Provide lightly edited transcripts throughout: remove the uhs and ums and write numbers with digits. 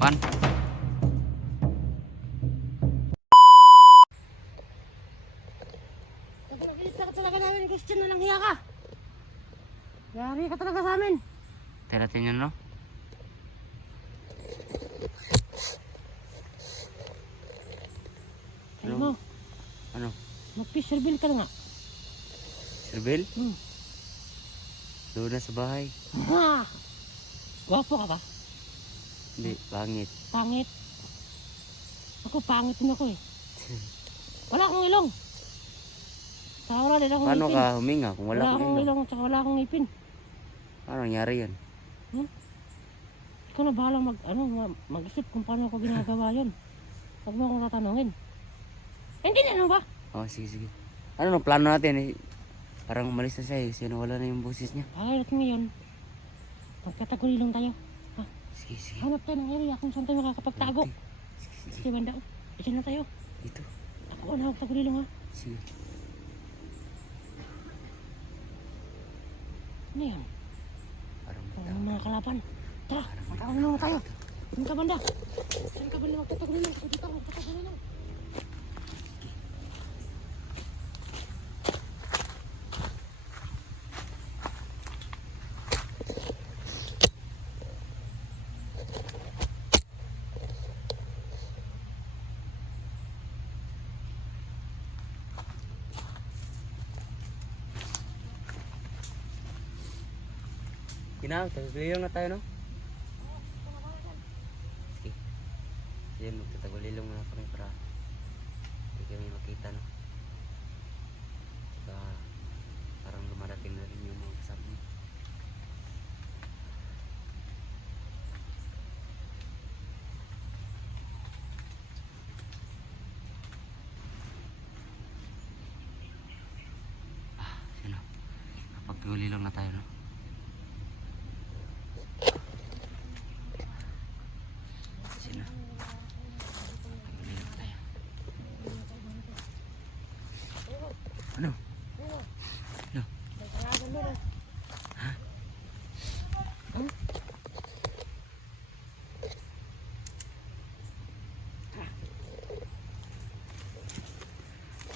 kalaban. Nakikita ka talaga namin, Christian, na lang hiya ka. Yari ka talaga sa amin. Tayo natin yun, no? Ano mo? Ano? Mag-fisher bill ka na nga. Sirbel? Doon na sa bahay. Ha! Gwapo ka ba? Hindi, pangit. Pangit. Ako, pangit din ako eh. Wala akong ilong. Saka wala din akong Paano ngipin. ka huminga kung wala kang akong ilong? ilong, saka wala akong ngipin. Paano nangyari yan? Ikaw na bahala mag-isip kung paano ako ginagawa yun. Huwag mo akong tatanungin. Hindi na ano ba? Oh, sige, sige. Ano no, plano natin eh? Parang umalis na siya eh. Sino wala na yung boses niya. Pakailat mo yun. Magkatagulilong tayo. Ha? Sige, sige. Hanap tayo ng area kung saan tayo makakapagtago. Sige, sige. Sige, banda. Diyan na tayo. Dito. Ako na tagulilong ha. Sige. Ano yan? Parang Ang mga kalaban. Tara, magkakagulo na tayo. Saan ka banda? Saan ka banda magtatagulilong? Ako dito, magtatagulilong. Kinang, tagulilong na tayo, no? Sige. Sige, magtatagulilong na kami para hindi kami makita, no? Saka parang lumarating na rin yung mga kasama mo. Sino? Kapag tagulilong na tayo, no? Sino? Tagulilong tayo. Ano? Ano? Ha?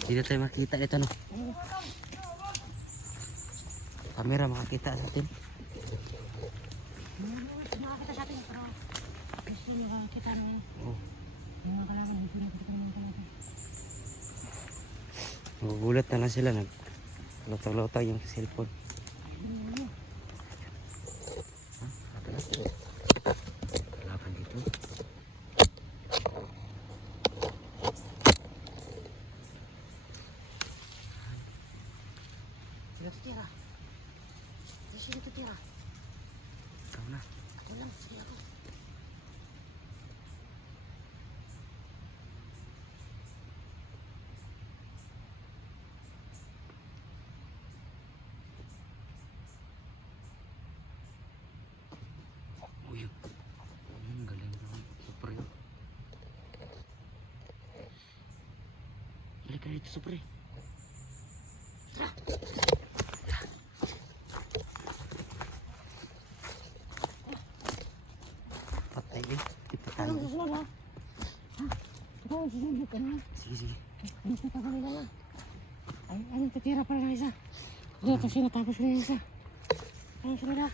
Hindi na tayo makita dito, no? Kamera makakita sa atin. Makakita sa atin, pero gusto nyo makakita naman. Oh. Yung mga kalaban, hindi ko kita naman kalaban. Magugulat na lang sila. Lutang-lutang yung cellphone. Kalaban dito. Sige, tira. Sige, tira. Ikaw na. Ako lang, sige ako. Uy. Galing naman. Super yun. Balik ka dito, super eh. Patay eh. Ipatan Anong mo. susunod ha? Ha? Ikaw ang susunod ka na. Sige, sige. Ano sa tagalila na? Ay, anong titira pala na isa? Hindi, kasi natapos ko na yung isa. Anong sunod ha?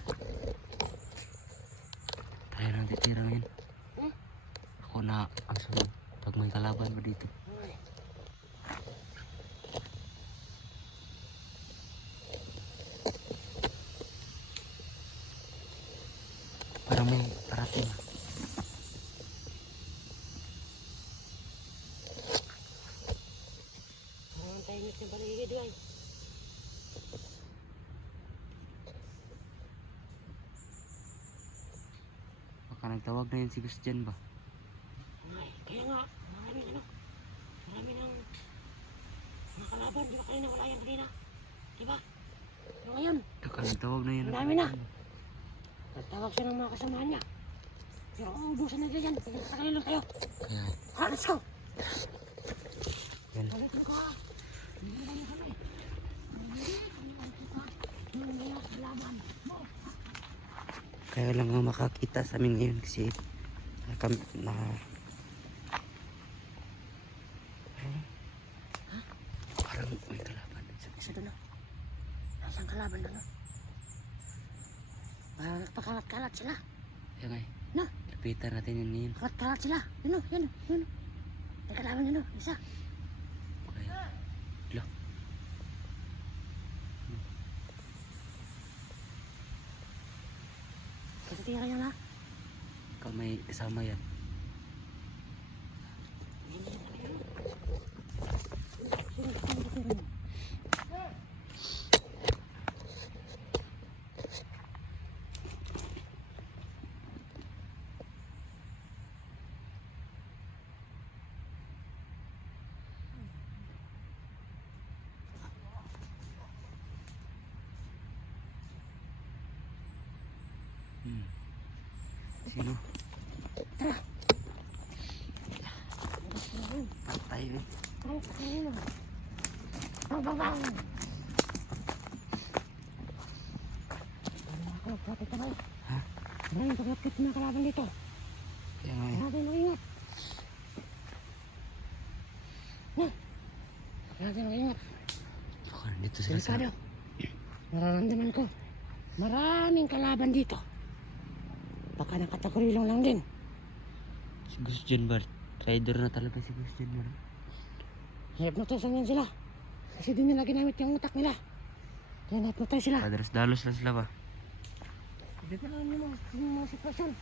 Tayo nang titira ngayon. Ako na ang sunod. Pag may kalaban mo dito. Parang may parating. Ang tahimik na baligid guys. Baka nagtawag na yun si Christian ba? Ay, kaya nga, marami ng mga kalaban. Di ba kanina wala yan kanina? Di ba? Pero ngayon, Baka nagtawag na yun. ang dami na. Nagtawag siya ng mga kasamahan niya. Pero uubusan na dyan. Pagkakalilan lang tayo. Kaya, Ha, let's go! yan. Palitin ko ha. Hindi na kami. Hindi na kalaban. Kaya lang nga makakita sa amin ngayon kasi na parang may kalaban. Isa doon, no? Isang kalaban doon, no? Parang nagpakalat-kalat sila. Kaya nga eh. No? Lapitan natin yun ngayon. Kalat-kalat sila. Yun, no? Yun, yun. May kalaban yun, no? Isa. Kaya, lo. Katitira yun, ha? Ikaw may kasama yan. Sino? Patay na. Bang, bang, bang! Kapit ka ba? Ha? Maraming paglapit na kalaban dito. Kaya nga eh. Natin mag-ingat. Natin mag-ingat. Baka nandito sila sa... Delikado. Nararamdaman ko. Maraming kalaban dito. Baka nakatakurilong lang din. Si Gustian ba? Rider na talaga si Gustian ba? Hypnotisan yan sila. Kasi di nila ginamit yung utak nila. Kaya na-hypnotize sila. Padalos-dalos lang sila ba? Biglaan yung mga sitwasyon.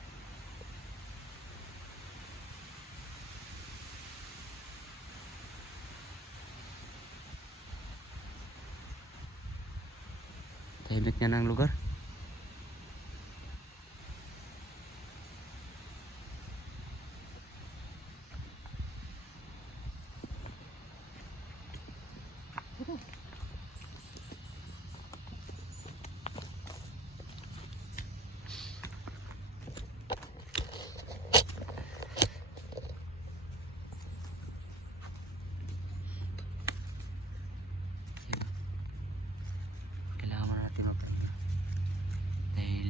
Tahimik niya ng lugar. Kailangan natin magpahinga dahil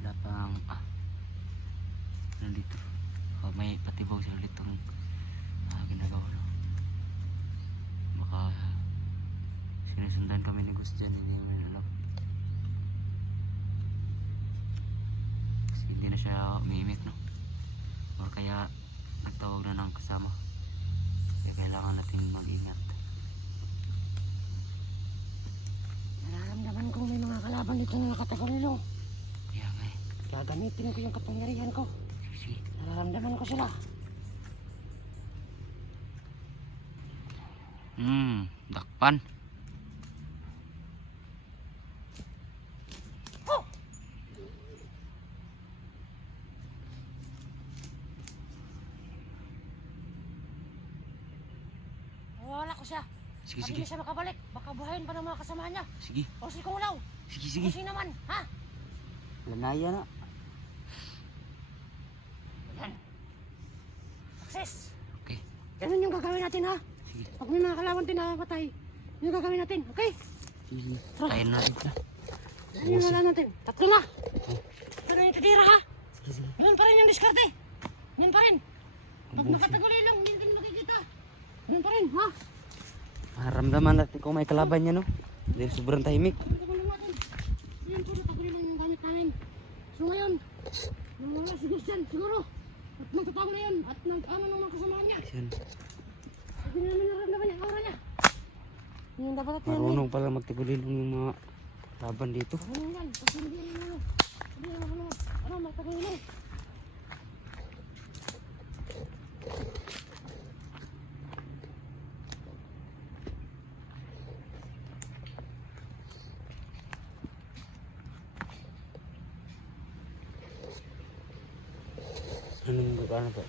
wala pang nandito may patibaw sila ditong ginagawa no? Baka sinusundan kami ni Gus dyan, hindi namin alam kasi hindi na siya umiimik no, or kaya nagtawag na ng kasama, kaya kailangan natin mag-ingat. Nararamdaman ko may mga kalaban dito na nakatakurilong. Kaya nga eh. Gagamitin ko yung kapangyarihan ko. Sige. Nararamdaman ko sila. Dakpan. Oh! Wala ko siya. Sige, Pag sige. hindi siya makabalik, baka buhayin pa ng mga kasama niya. Sige. O si Kunglaw. Sige, sige. O si naman, ha? Lanaya na. Yan. Success. Okay. Ganun yung gagawin natin, ha? Sige. Pag may mga kalaban din nakakatay, yun yung gagawin natin, okay? Sige. Kain natin sila. Ano yung nalaman natin? Tatlo na. Ito na yung titira, ha? Sige, sige. Ganun pa rin yung diskarte. Ganun pa rin. Pag nakatagulay lang, hindi din makikita. Ganun pa rin, ha? Maramdaman natin kung may kalaban niya no. Dahil sobrang tahimik. Pagkakalang natin. Yan po, natagulay lang yung gamit namin. So ngayon, mga siguro dyan, siguro. At magtatago na yun. At nag-ano ng mga kasamahan niya. Yan. Hindi namin naramdaman yung aura niya. Yung dapat natin Marunong pala magtagulilong yung mga laban dito. Marunong yan. Kasi hindi naman hindi naman magtagulay lang. Anong gagana to?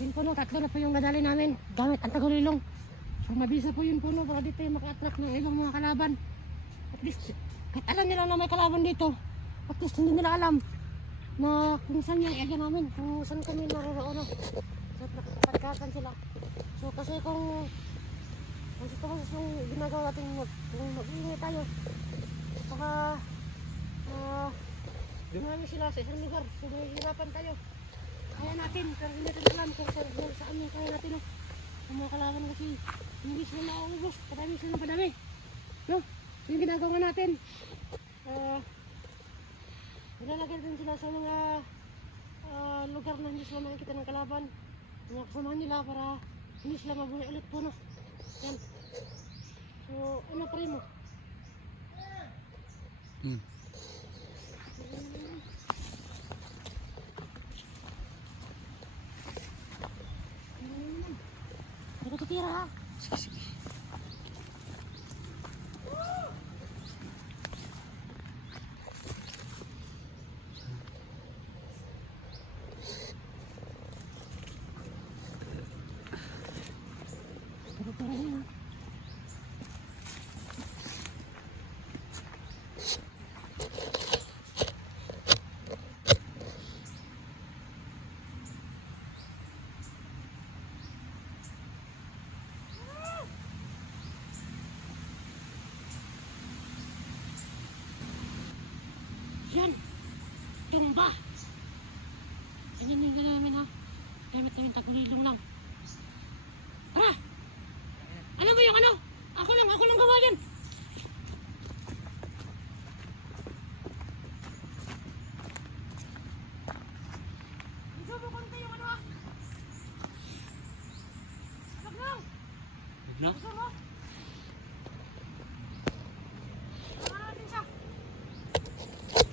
Yung puno, tatlo na po yung nadali namin gamit ang tagulilong. So mabisa po yung puno para dito yung maka-attract ng ibang mga kalaban. At least, kahit alam nila na may kalaban dito, at least hindi nila alam na kung saan yung area namin, kung saan kami naroroon. So, ikatan sila. So kasi kung gusto ko yung ginagawa natin kung mag-iingay tayo, saka dumami sila sa isang lugar, so mahihirapan tayo. Kaya natin, pero hindi natin alam kung saan yung kaya natin. No? Ang mga kalaban kasi hindi sila nauubos, padami sila ng padami. No? So yung ginagawa natin, nilalagay din sila sa mga lugar na hindi sila makikita ng kalaban. Mga kasamahan nila para hindi sila mabuhay ulit po. No? Yan. So ano pa rin mo? Hindi ko titira ha. Sige, sige. Tira niya ha. Yan! Tumba! Ganyan yung gano'n namin ha. Gamit namin tagulilong lang. Tara! Alam mo yung ano? Ako lang gawa yan! Gusto mo konti yung ano ha? Anak lang! No? Gusto mo? Tama natin siya!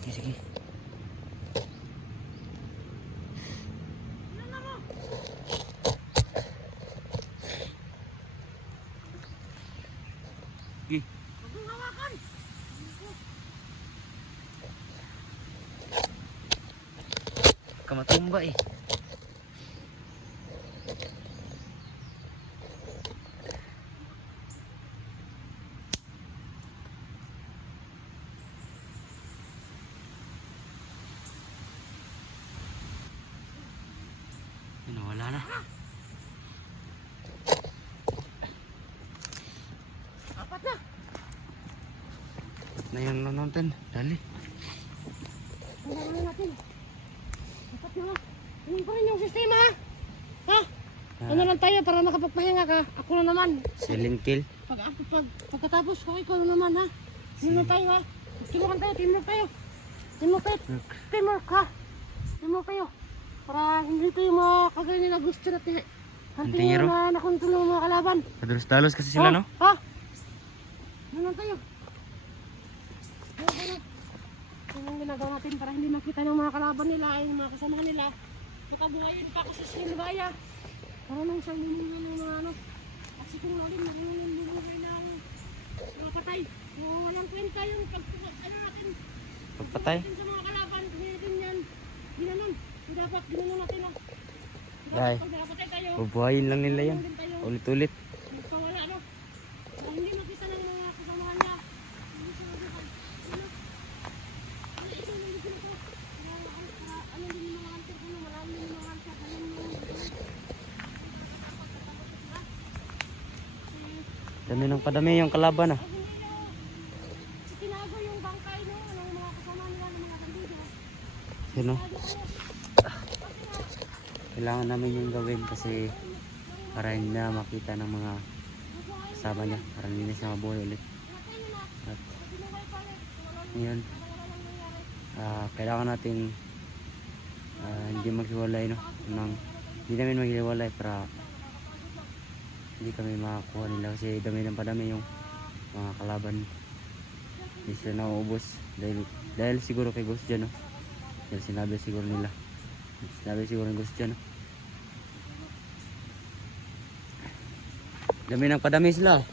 Sige, sige. Ilan na mo? Sige. Huwag mong hawakan! Kamatumba eh. Ano, wala na. Apat na! Na yung ano natin. Dali. Ang gagawin natin. Apat na ha. Yun pa rin yung sistema ha. Ha? Ano lang tayo para makapagpahinga ka. Ako na naman. Silent kill. Pagkatapos ko, ikaw na naman ha. Yun na tayo ha. Tulungan tayo, teamwork tayo. Teamwork tayo. Teamwork ha. Teamwork tayo. Para hindi tayo makakagay nila gusto natin. Hantingin Antingero. na nakuntulong mga kalaban. Dalos-dalos kasi sila, no? Ha? Yun lang tayo. Yun ang ginagawa natin para hindi makita ng mga kalaban nila ay mga kasama nila. Makabuhayin pa ako sa sinubaya. Para nang siyang lumungan ng mga ano. At si kung natin marunong lumugay ng mga patay. So walang kwenta yung ano natin. Pagpatay. Natin sa mga kalaban. Hindi natin yan. Ginanon. So dapat ginanon natin. No? Yay. Pag nakapatay tayo. Bubuhayin lang nila yan. din tayo. Ulit-ulit. Magpawala no. Para hindi makita ng mga kasamahan niya. Hindi sila ano. Ano ito may gusto ko. Ano din yung mga antir ko. Marami yung mga antir. Dami ng padami yung kalaban, ah. Tinago yung bangkay no, ng mga kasama nila ng mga kandido. Yun, no? Kailangan namin yung gawin kasi para hindi na makita ng mga kasama niya. Para hindi na siya mabuhay ulit. At yun. Kailangan natin hindi maghiwalay, no? Hindi namin maghiwalay para hindi kami makakuha nila kasi dami ng padami yung mga kalaban. Hindi sila nauubos dahil siguro kay Ghost dyan, no? Dahil sinabi siguro nila. Sinabi siguro ng Ghost dyan, no? Dami ng padami sila.